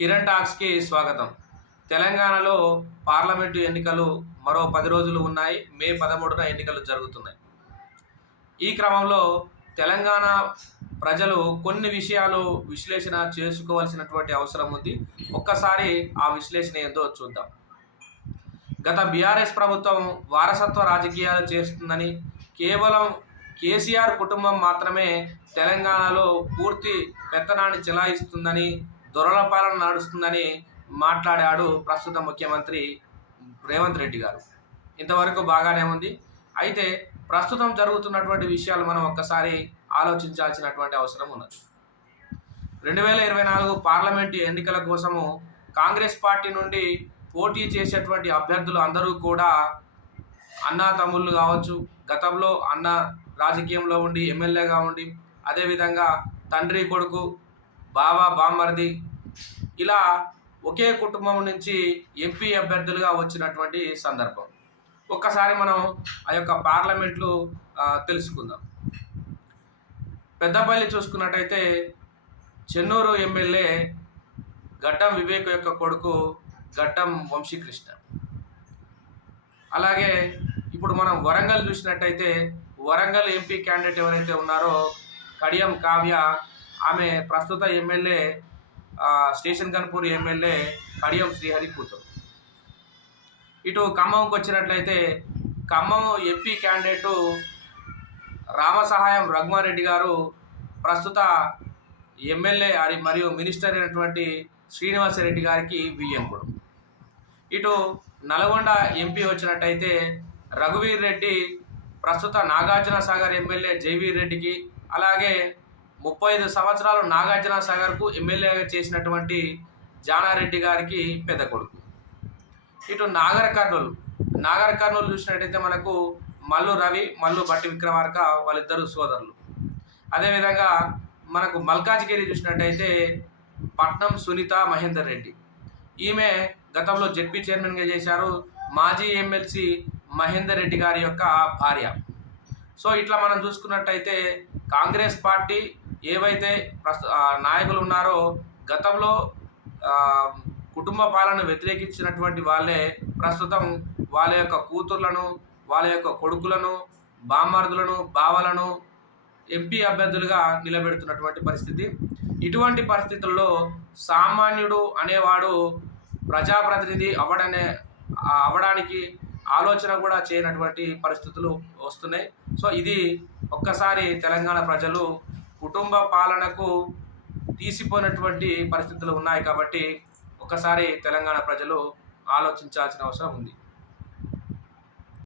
కిరణ్ టాక్స్కి స్వాగతం. తెలంగాణలో పార్లమెంటు ఎన్నికలు మరో పది రోజులు ఉన్నాయి. మే పదమూడున ఎన్నికలు జరుగుతున్నాయి. ఈ క్రమంలో తెలంగాణ ప్రజలు కొన్ని విషయాలు విశ్లేషణ చేసుకోవాల్సినటువంటి అవసరం ఉంది. ఒక్కసారి ఆ విశ్లేషణ ఏందో చూద్దాం. గత బీఆర్ఎస్ ప్రభుత్వం వారసత్వ రాజకీయాలు చేస్తుందని కేవలం కేసీఆర్ కుటుంబం మాత్రమే తెలంగాణలో పూర్తి పెత్తనాన్ని చెలాయిస్తుందని దొరల పాలన నడుస్తుందని మాట్లాడాడు ప్రస్తుత ముఖ్యమంత్రి రేవంత్ రెడ్డి గారు. ఇంతవరకు బాగానే ఉంది. అయితే ప్రస్తుతం జరుగుతున్నటువంటి విషయాలు మనం ఒక్కసారి ఆలోచించాల్సినటువంటి అవసరం ఉన్నది. రెండు వేల ఇరవై నాలుగు పార్లమెంటు ఎన్నికల కోసము కాంగ్రెస్ పార్టీ నుండి పోటీ చేసేటువంటి అభ్యర్థులు అందరూ కూడా అన్నా తమ్ముళ్ళు కావచ్చు గతంలో అన్న రాజకీయంలో ఉండి ఎమ్మెల్యేగా ఉండి అదేవిధంగా తండ్రి కొడుకు బావా బామ్మర్ది ఇలా ఒకే కుటుంబం నుంచి ఎంపీ అభ్యర్థులుగా వచ్చినటువంటి సందర్భం. ఒక్కసారి మనం ఆ యొక్క పార్లమెంట్లు తెలుసుకుందాం. పెద్దపల్లి చూసుకున్నట్టయితే చెన్నూరు ఎమ్మెల్యే గడ్డం వివేక్ యొక్క కొడుకు గడ్డం వంశీకృష్ణ. అలాగే ఇప్పుడు మనం వరంగల్ చూసినట్టయితే వరంగల్ ఎంపీ క్యాండిడేట్ ఎవరైతే ఉన్నారో కడియం కావ్య ఆమె ప్రస్తుత MLA station Ghanpur MLA Kadiyam Srihari కూతురు. ఇటు ఖమ్మంకి వచ్చినట్లయితే ఖమ్మం ఎంపీ క్యాండిడేటు రామసహాయం రఘుమారెడ్డి గారు ప్రస్తుత ఎమ్మెల్యే మరియు మినిస్టర్ అయినటువంటి శ్రీనివాసరెడ్డి గారికి వియ్యంకుడు. ఇటు నల్గొండ ఎంపీ వచ్చినట్టయితే రఘువీర్ రెడ్డి ప్రస్తుత నాగార్జున సాగర్ ఎమ్మెల్యే జైవీర్ రెడ్డికి అలాగే ముప్పై ఐదు సంవత్సరాలు నాగార్జున సాగర్కు ఎమ్మెల్యేగా చేసినటువంటి జానారెడ్డి గారికి పెద్ద కొడుకు. ఇటు నాగర్ కర్నూలు నాగర్ కర్నూలు చూసినట్టయితే మనకు మల్లు రవి మల్లు బట్టి విక్రమార్క వాళ్ళిద్దరు సోదరులు. అదేవిధంగా మనకు మల్కాజ్గిరి చూసినట్టయితే పట్నం సునీత మహేందర్ రెడ్డి. ఈమె గతంలో జెడ్పీ చైర్మన్గా చేశారు మాజీ ఎమ్మెల్సీ మహేందర్ రెడ్డి గారి యొక్క భార్య. సో ఇట్లా మనం చూసుకున్నట్టయితే కాంగ్రెస్ పార్టీ ఏవైతే ప్రస్తు నాయకులు ఉన్నారో గతంలో కుటుంబ పాలన వ్యతిరేకించినటువంటి వాళ్ళే ప్రస్తుతం వాళ్ళ యొక్క కూతుర్లను వాళ్ళ యొక్క కొడుకులను బామ్మర్దులను బావలను ఎంపీ అభ్యర్థులుగా నిలబెడుతున్నటువంటి పరిస్థితి. ఇటువంటి పరిస్థితుల్లో సామాన్యుడు అనేవాడు ప్రజాప్రతినిధి అవ్వడనే ఆ అవ్వడానికి ఆలోచన కూడా చేయనటువంటి పరిస్థితులు వస్తున్నాయి. సో ఇది ఒక్కసారి తెలంగాణ ప్రజలు కుటుంబ పాలనకు తీసిపోయినటువంటి పరిస్థితులు ఉన్నాయి కాబట్టి ఒకసారి తెలంగాణ ప్రజలు ఆలోచించాల్సిన అవసరం ఉంది.